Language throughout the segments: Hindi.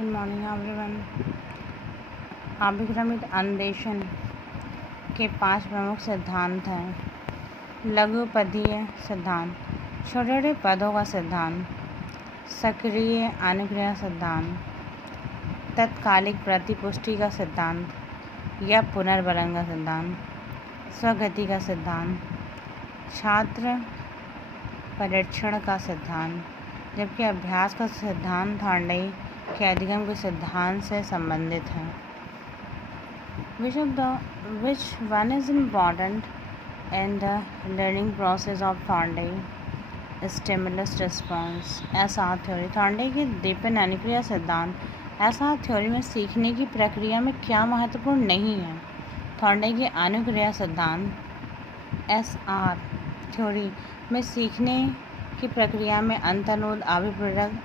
Good morning everyone. अभिक्रमित अन्वेषण के 5 प्रमुख सिद्धांत हैं। लघुपदीय सिद्धांत, छोटे छोटे पदों का सिद्धांत, सक्रिय अनुक्रिया सिद्धांत, तत्कालिक प्रतिपुष्टि का सिद्धांत या पुनर्बलन का सिद्धांत, स्वगति का सिद्धांत, छात्र परीक्षण का सिद्धांत, जबकि अभ्यास का सिद्धांत थॉर्नडाइक के अधिगम के सिद्धांत से संबंधित है। Which one is important in the learning process of Thorndike? Stimulus response। SR theory. Thorndike के दीपन अनुक्रिया सिद्धांत। SR थ्योरी में सीखने की प्रक्रिया में क्या महत्वपूर्ण नहीं है? थॉर्नडाइक के अनुक्रिया सिद्धांत। SR थ्योरी में सीखने की प्रक्रिया में अंतर्निहित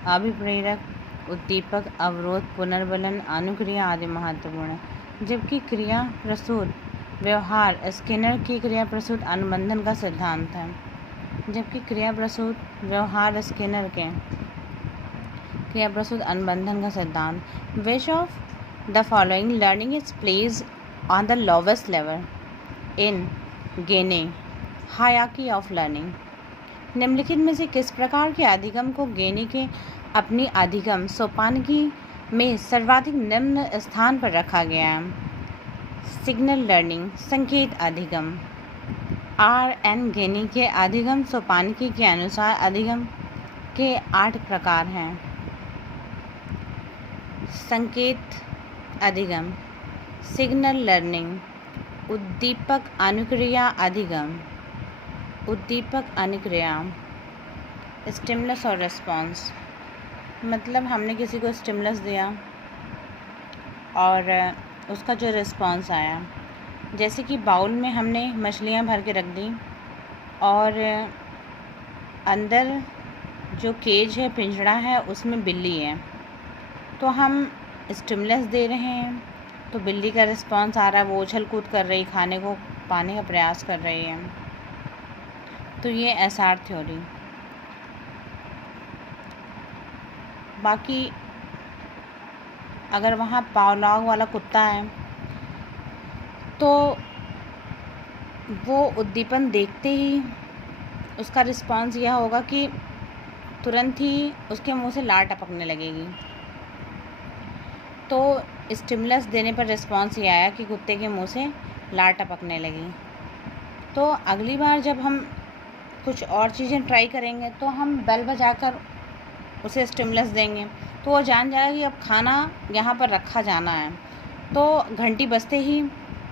अभिप्रेरक, उद्दीपक, अवरोध, पुनर्बलन, अनुक्रिया आदि महत्वपूर्ण है। जबकि क्रिया प्रसूत व्यवहार स्किनर की क्रिया प्रसूत अनुबंधन का सिद्धांत है। जबकि क्रिया प्रसूत व्यवहार स्किनर के क्रिया प्रसूत अनुबंधन का सिद्धांत। Which of the following learning is place on the lowest level in gaining hierarchy of learning? निम्नलिखित में से किस प्रकार के अधिगम को गेनी के अपनी अधिगम सोपानकी में सर्वाधिक निम्न स्थान पर रखा गया है? सिग्नल लर्निंग, संकेत अधिगम। RN गेनी के अधिगम सोपानकी के अनुसार अधिगम के 8 प्रकार हैं। संकेत अधिगम, सिग्नल लर्निंग, उद्दीपक अनुक्रिया अधिगम, उद्दीपक अनुक्रिया, स्टिमुलस और रिस्पॉन्स। मतलब हमने किसी को स्टिमुलस दिया और उसका जो रिस्पॉन्स आया, जैसे कि बाउल में हमने मछलियाँ भर के रख दी और अंदर जो केज है, पिंजड़ा है, उसमें बिल्ली है, तो हम स्टिमुलस दे रहे हैं तो बिल्ली का रिस्पॉन्स आ रहा है, वो उछल कूद कर रही, खाने को पाने का प्रयास कर रही है। तो ये SR थ्योरी। बाकी अगर वहाँ पावलॉग वाला कुत्ता है तो वो उद्दीपन देखते ही उसका रिस्पॉन्स यह होगा कि तुरंत ही उसके मुंह से लार टपकने लगेगी। तो स्टिमुलस देने पर रिस्पॉन्स ये आया कि कुत्ते के मुंह से लार टपकने लगी। तो अगली बार जब हम कुछ और चीज़ें ट्राई करेंगे तो हम बेल बजाकर उसे स्टिमुलस देंगे तो वो जान जाएगा कि अब खाना यहाँ पर रखा जाना है। तो घंटी बजते ही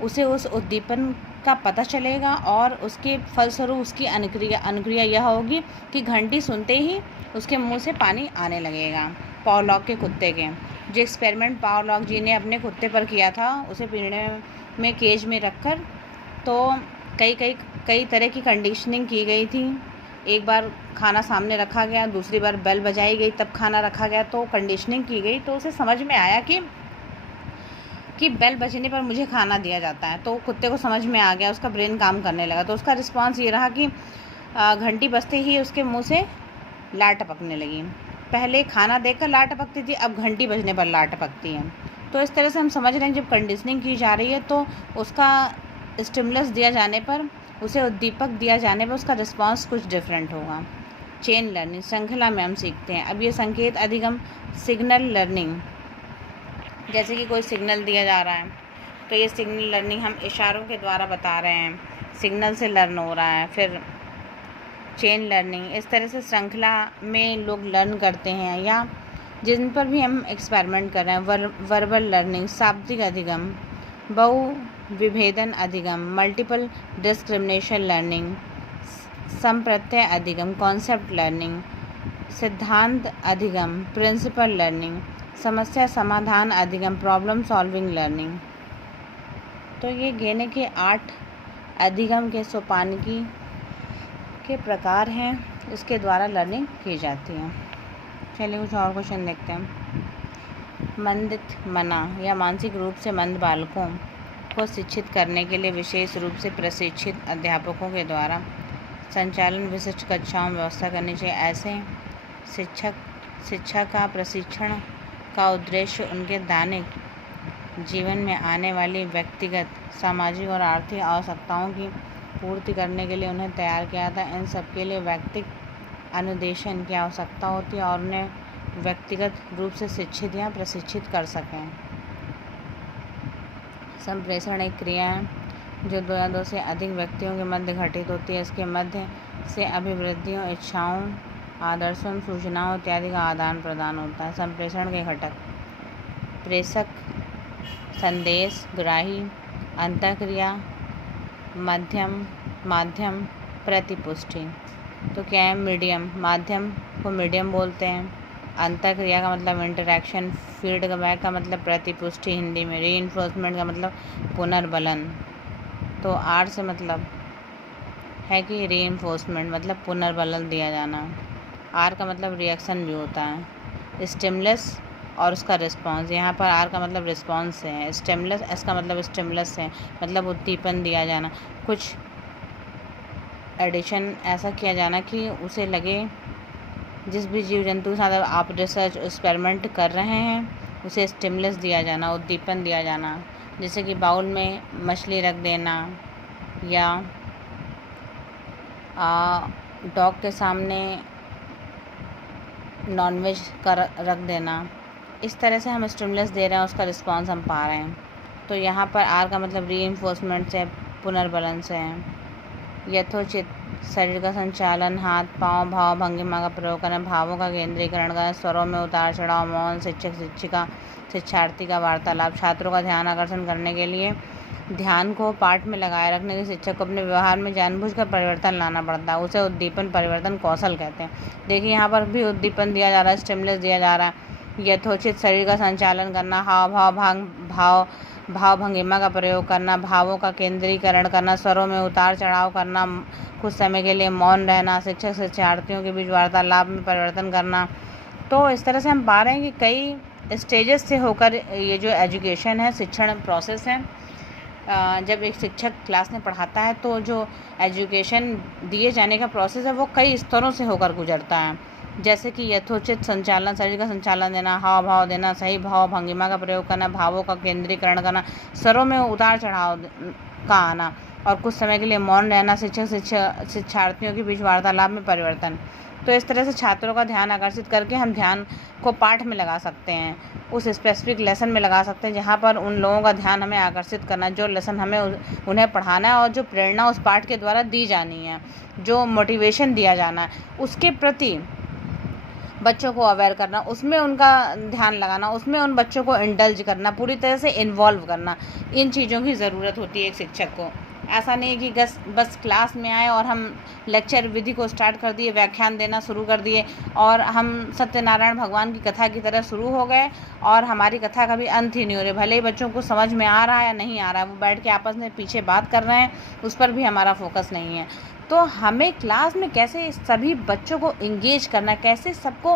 उसे उस उद्दीपन का पता चलेगा और उसके फलस्वरूप उसकी अनुक्रिया यह होगी कि घंटी सुनते ही उसके मुंह से पानी आने लगेगा। पावलॉग के कुत्ते के जो एक्सपेरिमेंट पावलॉग जी ने अपने कुत्ते पर किया था, उसे पिंजरे में केज में रखकर तो कई तरह की कंडीशनिंग की गई थी। एक बार खाना सामने रखा गया, दूसरी बार बेल बजाई गई, तब खाना रखा गया, तो कंडीशनिंग की गई। तो उसे समझ में आया कि बेल बजने पर मुझे खाना दिया जाता है। तो कुत्ते को समझ में आ गया, उसका ब्रेन काम करने लगा। तो उसका रिस्पॉन्स ये रहा कि घंटी बजते ही उसके मुंह से लार टपकने लगी। पहले खाना देखकर लार टपकती थी, अब घंटी बजने पर लार टपकती है। तो इस तरह से हम समझ रहे हैं जब कंडीशनिंग की जा रही है तो उसका स्टिमुलस दिया जाने पर, उसे उद्दीपक दिया जाने पर उसका रिस्पॉन्स कुछ डिफरेंट होगा। चेन लर्निंग, श्रृंखला में हम सीखते हैं। अब ये संकेत अधिगम, सिग्नल लर्निंग, जैसे कि कोई सिग्नल दिया जा रहा है तो ये सिग्नल लर्निंग हम इशारों के द्वारा बता रहे हैं, सिग्नल से लर्न हो रहा है। फिर चेन लर्निंग, इस तरह से श्रृंखला में लोग लर्न करते हैं या जिन पर भी हम एक्सपेरिमेंट कर रहे हैं। वर्बल लर्निंग, शाब्दिक अधिगम, बहु विभेदन अधिगम, मल्टीपल डिस्क्रिमिनेशन लर्निंग, संप्रत्यय अधिगम, कॉन्सेप्ट लर्निंग, सिद्धांत अधिगम, प्रिंसिपल लर्निंग, समस्या समाधान अधिगम, प्रॉब्लम सॉल्विंग लर्निंग। तो ये गेने के 8 अधिगम के सोपानकी के प्रकार हैं, इसके द्वारा लर्निंग की जाती है। चलिए कुछ और क्वेश्चन देखते हैं। मंदित मना या मानसिक रूप से मंद बालकों को शिक्षित करने के लिए विशेष रूप से प्रशिक्षित अध्यापकों के द्वारा संचालन विशिष्ट कक्षाओं में व्यवस्था करनी चाहिए। ऐसे शिक्षा का प्रशिक्षण का उद्देश्य उनके दैनिक जीवन में आने वाली व्यक्तिगत, सामाजिक और आर्थिक आवश्यकताओं की पूर्ति करने के लिए उन्हें तैयार किया था। इन सब के लिए व्यक्तिगत अनुदेशन की आवश्यकता होती है और उन्हें व्यक्तिगत रूप से शिक्षित या प्रशिक्षित कर सकें। संप्रेषण एक क्रिया है जो दो या दो से अधिक व्यक्तियों के मध्य घटित होती है। इसके मध्य से अभिवृद्धियों, इच्छाओं, आदर्शों, सूचनाओं इत्यादि का आदान प्रदान होता है। संप्रेषण के घटक: प्रेषक, संदेश ग्राही, अंतःक्रिया, माध्यम, प्रतिपुष्टि। तो क्या है? मीडियम। माध्यम को मीडियम बोलते हैं। अंतःक्रिया का मतलब इंटरैक्शन, फीडबैक का मतलब प्रतिपुष्टि हिंदी में, रीइंफोर्समेंट का मतलब पुनर्बलन। तो आर से मतलब है कि रीइंफोर्समेंट मतलब पुनर्बलन दिया जाना। आर का मतलब रिएक्शन भी होता है। स्टिमुलस और उसका रिस्पॉन्स, यहाँ पर आर का मतलब रिस्पॉन्स है, स्टिमुलस एस का मतलब स्टिमुलस है, मतलब उद्दीपन दिया जाना, कुछ एडिशन ऐसा किया जाना कि उसे लगे जिस भी जीव जंतु के साथ आप रिसर्च एक्सपेरिमेंट कर रहे हैं उसे स्टिमुलस दिया जाना, उद्दीपन दिया जाना। जैसे कि बाउल में मछली रख देना या डॉग के सामने नॉनवेज का रख देना। इस तरह से हम स्टिमुलस दे रहे हैं, उसका रिस्पांस हम पा रहे हैं। तो यहाँ पर आर का मतलब रीइंफोर्समेंट से, पुनर्बलन से है। यथोचित शरीर का संचालन, हाथ पांव, भाव भंगिमा का प्रयोग करें, भावों का केंद्रीकरण करें, स्वरों में उतार चढ़ाव, मौन, शिक्षक शिक्षिका शिक्षार्थी का वार्तालाप। छात्रों का ध्यान आकर्षण करने के लिए ध्यान को पाठ में लगाए रखने के शिक्षक को अपने व्यवहार में जानबूझकर परिवर्तन लाना पड़ता है, उसे उद्दीपन परिवर्तन कौशल कहते हैं। देखिए यहाँ पर भी उद्दीपन दिया जा रहा है, स्टिमुलस दिया जा रहा है। यथोचित शरीर का संचालन करना, भाव भंगिमा का प्रयोग करना, भावों का केंद्रीकरण करना, स्वरों में उतार चढ़ाव करना, कुछ समय के लिए मौन रहना, शिक्षक शिक्षार्थियों के बीच वार्तालाप में परिवर्तन करना। तो इस तरह से हम पा रहे हैं कि कई स्टेजेस से होकर ये जो एजुकेशन है, शिक्षण प्रोसेस है, जब एक शिक्षक क्लास में पढ़ाता है तो जो एजुकेशन दिए जाने का प्रोसेस है वो कई स्तरों से होकर गुजरता है। जैसे कि यथोचित संचालन, शरीर का संचालन देना, हाव भाव देना, सही भाव भंगिमा का प्रयोग करना, भावों का केंद्रीकरण करना, स्वरों में उतार चढ़ाव का आना और कुछ समय के लिए मौन रहना, शिक्षक शिक्षार्थियों के बीच वार्तालाप में परिवर्तन। तो इस तरह से छात्रों का ध्यान आकर्षित करके हम ध्यान को पाठ में लगा सकते हैं, उस स्पेसिफिक लेसन में लगा सकते हैं जहाँ पर उन लोगों का ध्यान हमें आकर्षित करना, जो लेसन हमें उन्हें पढ़ाना है और जो प्रेरणा उस पाठ के द्वारा दी जानी है, जो मोटिवेशन दिया जाना है, उसके प्रति बच्चों को अवेयर करना, उसमें उनका ध्यान लगाना, उसमें उन बच्चों को इंडल्ज करना, पूरी तरह से इन्वॉल्व करना। इन चीज़ों की ज़रूरत होती है एक शिक्षक को। ऐसा नहीं कि बस क्लास में आए और हम लेक्चर विधि को स्टार्ट कर दिए, व्याख्यान देना शुरू कर दिए और हम सत्यनारायण भगवान की कथा की तरह शुरू हो गए और हमारी कथा का भी अंत ही नहीं हो रही। भले ही बच्चों को समझ में आ रहा है या नहीं आ रहा है, वो बैठ के आपस में पीछे बात कर रहे हैं, उस पर भी हमारा फोकस नहीं है। तो हमें क्लास में कैसे सभी बच्चों को इंगेज करना, कैसे सबको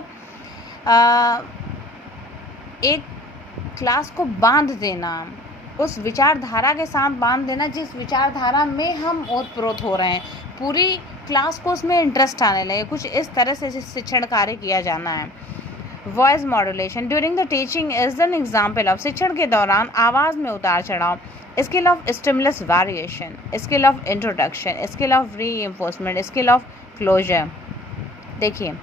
एक क्लास को बांध देना, उस विचारधारा के साथ बांध देना जिस विचारधारा में हम ओतप्रोत हो रहे हैं, पूरी क्लास को उसमें इंटरेस्ट आने लगे। कुछ इस तरह से शिक्षण कार्य किया जाना है। Voice modulation during the teaching is an example of, शिक्षण के दौरान आवाज़ में उतार चढ़ाव, skill of stimulus variation, skill of introduction, skill of reinforcement, skill of closure. देखिए,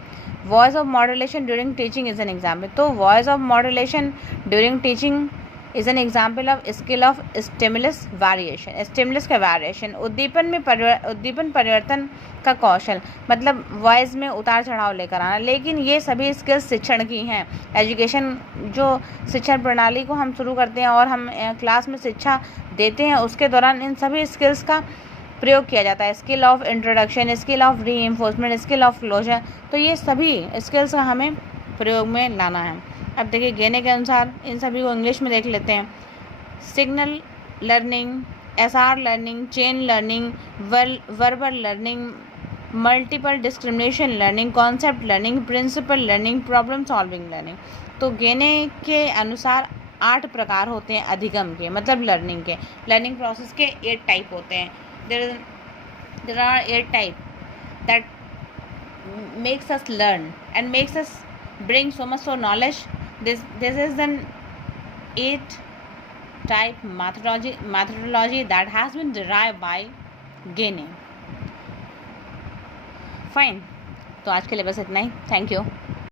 voice of modulation during teaching is an example. तो voice of modulation during teaching is an example of skill of stimulus variation, stimulus का वेरिएशन, उद्दीपन परिवर्तन का कौशल, मतलब वॉइस में उतार चढ़ाव लेकर आना। लेकिन ये सभी स्किल्स शिक्षण की हैं। एजुकेशन जो शिक्षण प्रणाली को हम शुरू करते हैं और हम क्लास में शिक्षा देते हैं, उसके दौरान इन सभी स्किल्स का प्रयोग किया जाता है। Skill of introduction, skill of reinforcement, skill of closure. तो ये सभी स्किल्स का हमें प्रयोग में लाना है। अब देखिए, गेने के अनुसार इन सभी को इंग्लिश में देख लेते हैं। Signal learning, SR learning, chain learning, verbal learning, multiple discrimination learning, concept learning, principle learning, problem solving learning. तो गेने के अनुसार 8 प्रकार होते हैं अधिगम के, मतलब लर्निंग के। लर्निंग प्रोसेस के 8 टाइप होते हैं। There are 8 types that makes us learn and makes us bring so much knowledge this is an 8 type methodology that has been derived by Gaine. Fine, तो आज के लिए बस इतना ही. Thank you.